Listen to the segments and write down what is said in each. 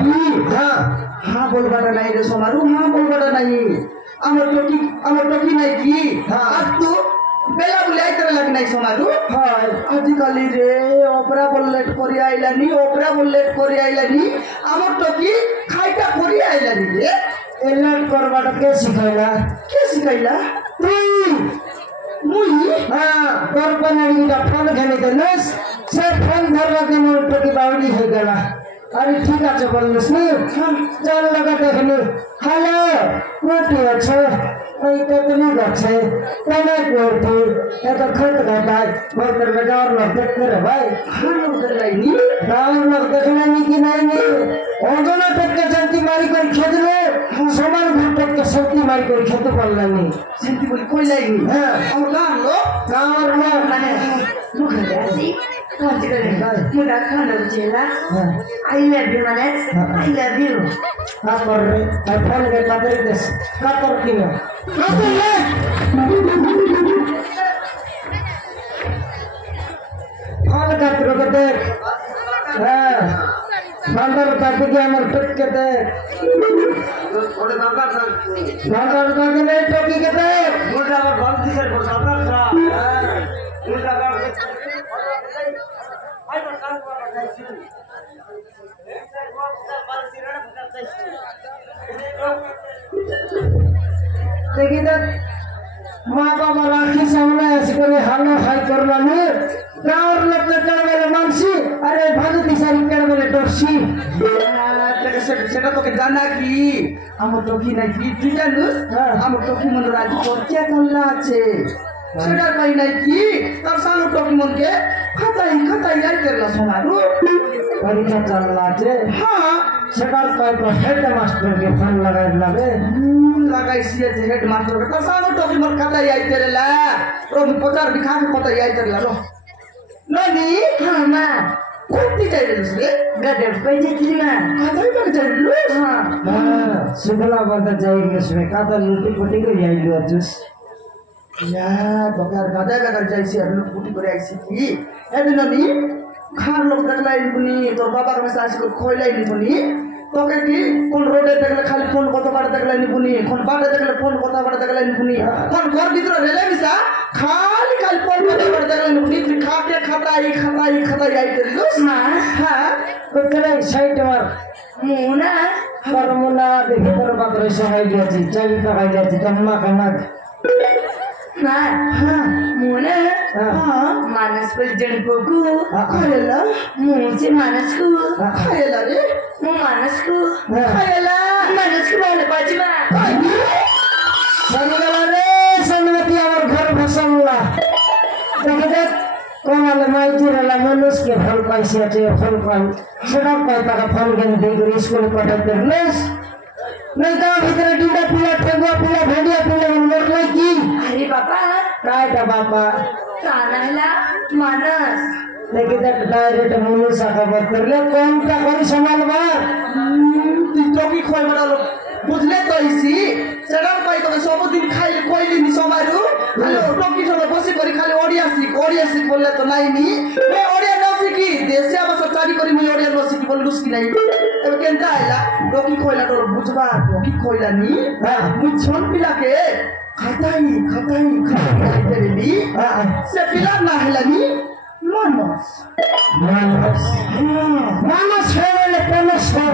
नहीं हाँ हाँ बोलबाटा नहीं रे सोमारू हाँ बोलबाटा नहीं আমার টকি নাই কি আর তো বেলা বুলাই তোর লাগি নাই সোমারু হয় আজকালি রে অপরা বললেট করি আইলানি আমার টকি খাইটা করি আইলানি রে এলান করবাটা কে শিখাইলা তুই মুই হ্যাঁ তোর বানাড়িটা ফোন খেলে দেনস সে ফোন ধরবা কেন টকি বাউরি হয়ে গেল अरे ठीक আছে বললিস নি চল লাগা দেখনি হ্যালো কোটি আছে এই তো তুমি গছে তুমি কোটি এটা খত গায় মোর তোর গাওর লোক দেখতে রে ভাই হার লোক লাইনি গাওর লোক দেখলে নি কি নাই নি অজনা টকে শান্তি মারি করে খেদলে সমান ঘর টকে শান্তি মারি করে খেতে পারলানি শান্তি বলি কই লাইনি হ্যাঁ আমার গাওর লোক মানে मुझे ऐसी कौन सी करें मुझे खाना चला I love you Manex I love you आप कर रहे आई फोन के पाते देश का कर किया फोन का तो देख हां बंदर पाते के हमर टक के देख ওরে বাবা बंदर का के नहीं टकी के देख মোটা আমার ভাব দিছে বাবা খা মোটা বাবা देखिए तो माँ बाबा राखी सामने ऐसे करे हालो हाई करना नहीं गाँव लोग के कर मेरे मानसी अरे भालू दिशारी कर मेरे डोरसी সেটা তোকে জানা কি আমার টকি নাই কি তুই জানিস আমার টকি মন রাজি করতে কাল্লা আছে সেটার পাই নাই কি তার সামনে টকি মনকে খাতাই যাই করলা সোনারু परीक्षा चल रहा है हाँ सरकार पर हेड मास्टर के फोन लगाए लगे লাগাইছিয়ে যে হেড মাস্টার তার সামনে টকি মন খাতাই যাই করলা রবি পচার বিখা খাতাই যাই করলা লো নানি हाँ माँ কোনটি চাইছিস রে गदर पैसे कितना খাতাই পাকে চাইছিস हाँ हाँ शुक्ला बंदा जाएंगे इसमें का तो लूटी पुटी को जाएंगे जूस या बकार गादा गादा जाइছি আর লুটপুটি করে আইছি কি এদিননি খার লোক দেখলাই নিপুনি তোর বাবা কে মেসেজ করে খইলাই নিপুনি তোকে কি কোন রোডে দেখলে খালি ফোন কতবার দেখলাই নিপুনি কোন বাটে দেখলে ফোন কতবার দেখলাই নিপুনি কোন ঘর ভিতরে রেলে মিসা খালি ফোন কতবার দেখলাই নিপুনি তুই খাতে খাতাই আই করিস माँ হ্যাঁ कुतरे साइड मार मुना फॉर्मूला देखी तर बात रही सहाय जाती चली तक जाती तम्मा कना माँ हाँ मुना हाँ मानस पर जनपोकू খাইলা मुझे मानस को খাইলা রে मु मानस को খাইলা मानस को बोले पाजी माँ संगला रे संगति हमर घर भसमला देखि देख कोनाले माइती रला मनुष्य के फल पाइसे আছে फल पाइ সেটা পাই টাকা ফল কেন দেই করে স্কুলে পাঠাতে নেস नहीं तो भीतर डीडा पिला ठेगुआ पिला भेड़िया पिला मर नहीं की अरे पापा काटा बापा कानाला मानस लेकिन देख डायरेक्ट मनुष्य का बात कर ले कौन का करी संभाल बा তুই টকি খই বড়ালো বুঝলে তো ইসি সেটার পাই তোকে সবদিন খাইলে কইলি নি সমারু খালি টকি সব বসি করি খালি ওড়িয়া শিখ বললে তো নাইনি এ ওড়িয়া না শিখি দেশে আবার সব চারি করি মুই ওড়িয়া না শিখি বললুস কি নাই এবে কেনটা আইলা টকি খইলা তোর বুঝবা টকি খইলা নি হ্যাঁ মুই ছোট পিলাকে খাতাই খাইতে রেলি সে পিলা না হেলানি মানস मानस है प्रमस है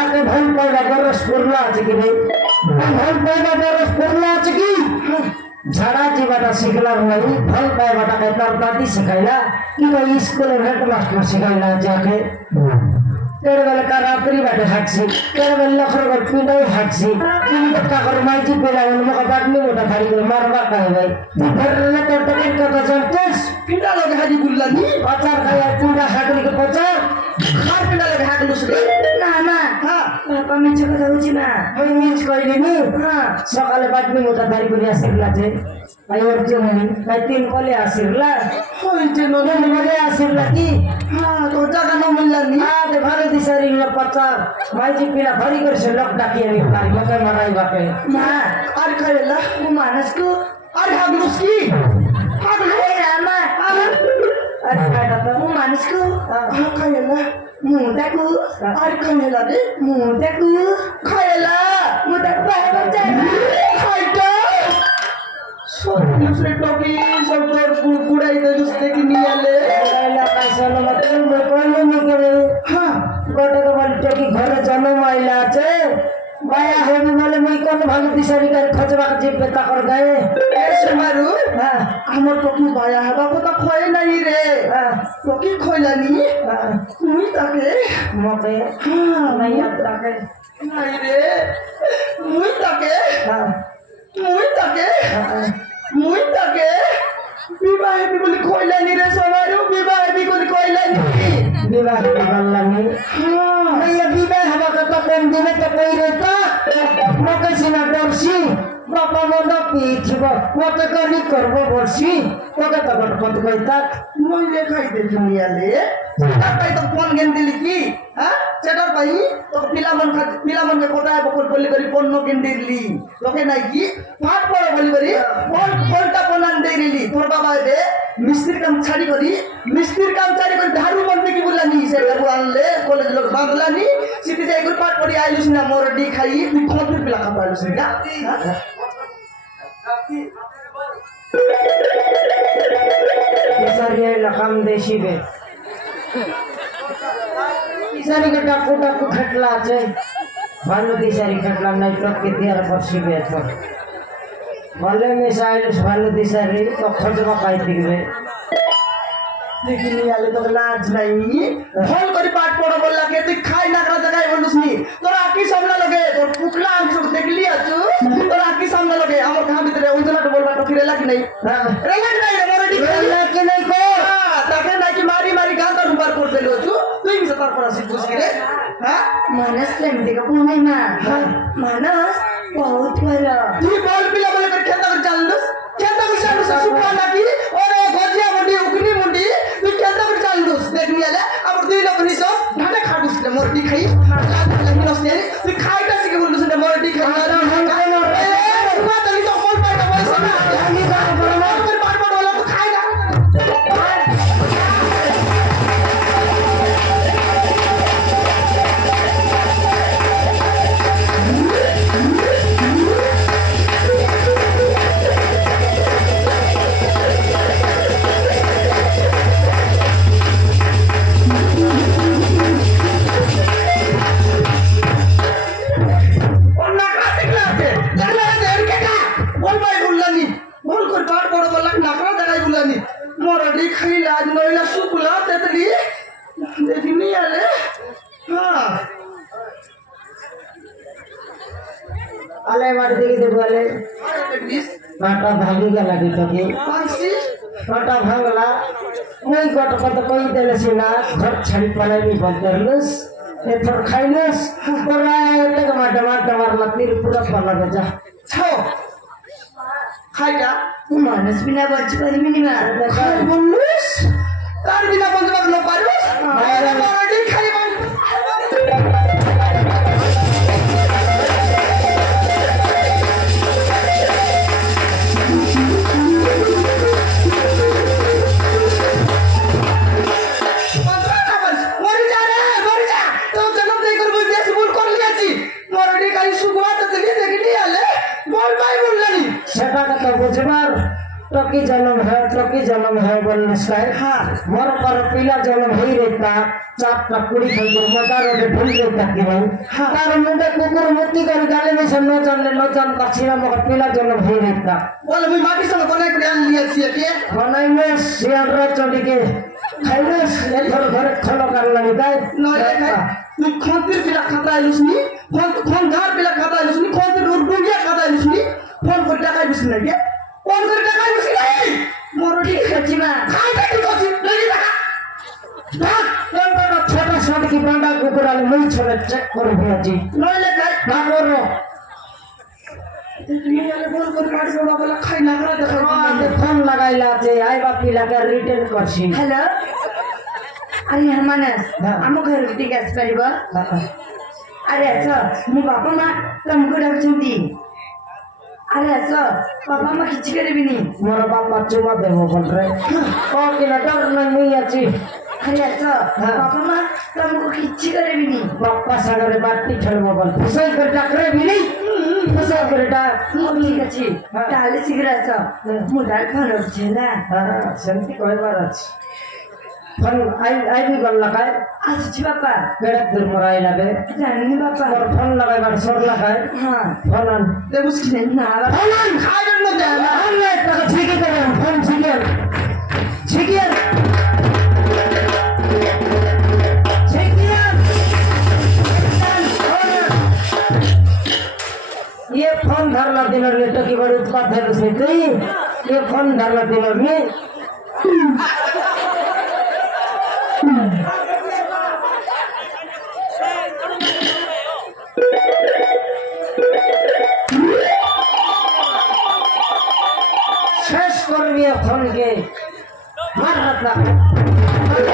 आके भल पैदा बरस पुरला আছে কি রে भल पैदा बरस पुरला আছে কি झाड़ा जीवाटा सिखला नहीं भल पैदा का तरकारी सिखाइला कि भाई स्कूल में हेड मास्टर सिखाइला जाके तेरे वाले का रात्रि बैठे हाक्सी तेरे वाले लखर को पिंडाई हाक्सी इन का कर माइजी पेला उन का बात नहीं मोटा थारी को मारवा का है भाई घर ले तो टकेट का तो चलतेस পিলা লগে হাজি বুল্লা নি पचार खाया पिंडा हाकरी के पचार খার পিলা লগে হাগলুস রে ना माँ হ্যাঁ पापा मैं चुका था माँ ওই মিচ কইলি নি সকালে বাদমি মোটা দাড়ি করে আসিরলা যে আই ওর জমি তাই তিন কলে আসিরলা হইছে নদন বলে আসিরলা কি হ্যাঁ তো জায়গা না মিললানি আতে ভালো দিশারি ল পচার মাইজি পিলা ভরি করে সে লোক ডাকি আমি পারি মকে মারাই বাপে माँ আর খাইলা मु मानस को আর হাগলুস কি अरे रामा अरे बेटा तो मु मानस नाचको खाइला मुदाको और खाइला रे मुदाको खाइला मुदाको बाहे बच्चा खाइटा दूसरे टोपी सब तो बुढ़ाई तो दूसरे की नियाले आइला पैसा न मत बोलो न करे हाँ गोटे तो बोलते कि घर जन्म आइला छे बाया हेबी बोले मुई कोन भाग दिसरी कर खचबा के जीप बेता कर गए ऐसे मारू हां हमर टोपी बाया हवा को तो खोए नहीं रे टोपी खोइला नी मुई ताके मके हाँ नहीं याद ताके नहीं रे मुई ताके हां मुई ताके विवाह भी बोली खोइला नी रे समारू विवाह भी बोली खोइला नी विवाह करला नहीं हाँ मैं ये विवाह हवा का तो कम दिन तो कई रहता मके सिना डरसी बापा मोना पीछबो मते कनी करबो बरसी मके तो गटपत कइता मैले खाइ देखियाले सेटर पाई तो फोन गेन दिली की हां सेटर पाई तो पिलामन के कोटा बकल बोली करी फोन नो गेन दिली लोके नाही की फाट पड़ बोली करी फोनटा फोन देली तोर बाबा दे मिस्त्री काम छाड़ी करी धारू बनते की बोलानी सेटर आनले कॉलेज लोग बांधलानी सिटी जाई कर पाट पड़ी आइलुस ना मोर डी खाई तू खोत पिला खाबालुस का इसरी लखम देशी बे इसरी के टाकू खटला छे भानु दिसरी खटला नहीं तो के दियार परसी बे तो भले में साइलस भानु दिसरी तो खजवा पाई दिबे देखिनी आले तो लाज नहीं फोन करी पाठ पढ़ो बोला के तू खाई ना करा जगह बोलुस नी तोरा आकी सामने लगे तो पुकला हम सब देख लिया तू तोरा आकी सामने लगे हमर कहां भीतर उजला तो बोलबा तो फिरेला कि नहीं रेला नहीं रे मोर डी रेला कि नहीं को ताके ना कि मारी गांव तो ऊपर कर देलो तू ही सतर पर से पूछ रे हां मानस लेमते का पुणे मा मानस बहुत भला तू बोल पिला बोले कर खेता कर चालुस सुपा ना की और गजिया मुंडी उकनी मुंडी तू खेता कर चालुस देखनी आले अब दुई लोग नि सो ढाडे खाडुस ले मोर डी खाई लगी नसले तू खाई का सिके बोलुस ने मोर डी खाई ए रुआ तली तो बोल पाए बोल सना लगी का मोर कर पार पार वाला तो खाई ना आले मार देखि दे बोले काटा भागी गला के तो के काटा भागला नहीं गट पत कोई देले सिना घर छड़ी पले भी बदरलस ए थोर खाइलस तोरा एक टमाटर लतीर पूरा पला बजा छो खाइगा मानस बिना बच परी मिनी मा खाइ बोलुस तार बिना बंजबा न पारुस अरे मोर डी खाइ ट्रकी जन्म है बोलने से हाँ मोर पर पीला जन्म ही रहता चाप टकुड़ी खाई मजा रोटे ढूंढ लेता कि नहीं तार मुंडे कुकुर मुत्ती कर गाले में से न जान कछिना मगर पीला जन्म ही रहता बोले मैं माटी से बनाई के आन लिया छिए के बनाई में सियार चढ़ी के खाइलस ए थोर घर खलो कर लगी गाय न तू खोंतिर पिला खाता है लुसनी खोन घर पिला खाता है लुसनी खोंतिर उर्दुगिया खाता है लुसनी फोन कर टाका लुसनी के फोन कर टाका लुसनी मोरडी खचिमा खाई के कोची लगी टाका भाग छोटा छोटा की बांडा कुकुरा ले मुई छोड़े चेक कर भैया जी न ले गए भागो ये बोल कर काट जोड़ा बोला खाई ना करा देखा फोन लगाइला छे आइ बापी लगा रिटर्न करसी हेलो अरे मानस आम घर के गैस परिबो अरे अच्छा मु बापा मा तुमको डाकुछंती अरे अच्छा पापा मा खिच करबिनी मोर बापा चुमा देबो बोल रे ओ कि डर नहीं मुई अछि अरे अच्छा पापा माँ तुमको किच्ची करे भी नहीं बाप्पा सागरे बाटी खेलबो बोल फुसाई कर टाकरे बिनी फुसाई कर टाक ठीक अछि ताले सिगरा छ मुदार खानो छेला हां सेंती कहबार अछि फन आई भी गल लगाए आज छी बापा बेड़ा दूर मराई लागे जानी बापा और फोन लगाए बार सोर लगाए हां फोन दे मुश्किल ना फोन खाए न जाना हम ले तक ठीक करे फोन छिके ये फोन धरला दिनर ने टकी बड़ी उत्पाद है से ये फोन धरला दिनर ने शेष कर दिया फोन के मार रखना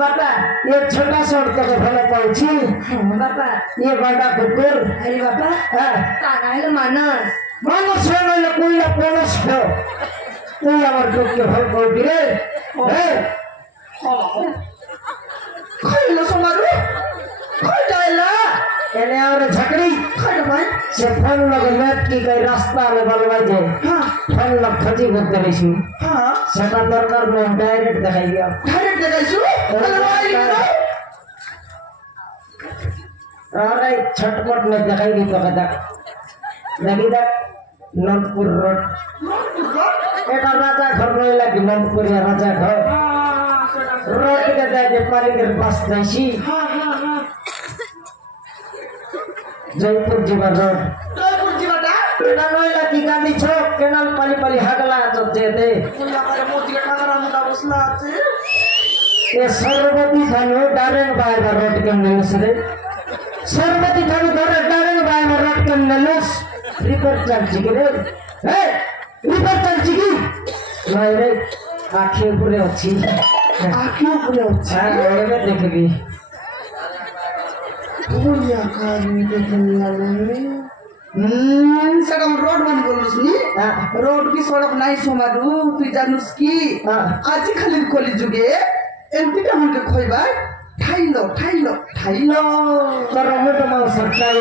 बापा ये छोटा सा तक भला पाउछि बापा ये बड़ा कुकुर अरे बापा ताना है मानस मानस है कोई ना पोलस हो तू আমার তোকে ভয় করবি রে খাইলো সমারু খাই যাইলা এনে আর ঝকড়ি খাই ভাই से फोन लगे लेट की कई रास्ता में बलवाई जे हां फोन लग खजी बोलते रही हां सेटा दरकार में डायरेक्ट दिखाई गया डायरेक्ट देखाइछु अरे छटपट में दिखाई तो कदा लगी दा नंदपुर रोड एटा राजा घर रहिला कि नंदपुर राजा घर रोड के दे पारी के पास जाइसी हां हां हां जयपुर जीवा रोड जयपुर जीवाटा एटा नइला कि गांधी चौक केनाल पाली पाली हागला चते दे मुला करे मोती के ठाकरा मुंडा बसला আছে ये सरबती थानो डायरेक्ट बाय रोड के मिलस रे सरबती थानो डायरेक्ट बाय रोड के मिलस रिपोर्ट चल जिगरे ଏ ରିପୋର୍ଟ ଚାଲିଛି କି ନାଇଁ ରେ ଆଖି ଉପରେ ଅଛି आँखी ऊपर अच्छी ଏବେ ଦେଖିବି बढ़िया आदमी देखने लगे सड़क रोड बन बोलुस नी रोड की सड़क नहीं सोमारू तू जानूस की आज खाली कोली जुगे एंती टा हमके खोइबा ठाइलो तर म त सरकार